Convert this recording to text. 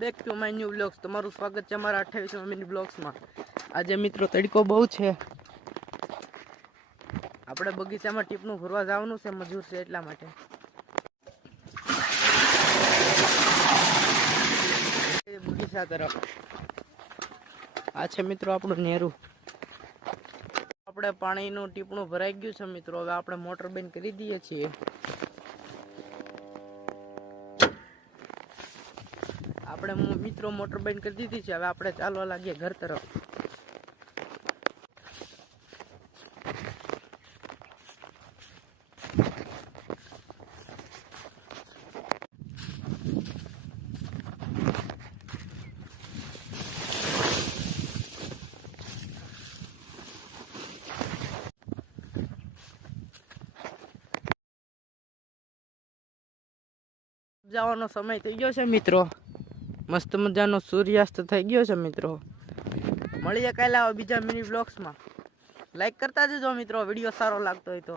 Back to my new blogs તમારું સ્વાગત છે અમારા 28મા મિની બ્લોગ્સમાં। આજે મિત્રો તડકો બહુ છે, આપણે બગીચામાં ટીપનું ભરવા જવાનું છે, મજૂર છે એટલા માટે। બગીચા તરફ આ છે મિત્રો આપણું નેરું। આપણે પાણીનું ટીપણું ભરાઈ ગયું છે મિત્રો, હવે આપણે મોટર બંધ કરી દઈએ છીએ। આપણે મિત્રો મોટર બંધ કરી દીધી છે, હવે આપણે ચાલવા લાગીએ ઘર તરફ। જવાનો સમય થઈ ગયો છે મિત્રો, મસ્ત મજાનો સૂર્યાસ્ત થઈ ગયો છે મિત્રો। મળીએ કાલે આવા બીજા મિની બ્લોગ્સમાં। લાઈક કરતા જજો મિત્રો, વિડીયો સારો લાગતો હોય તો।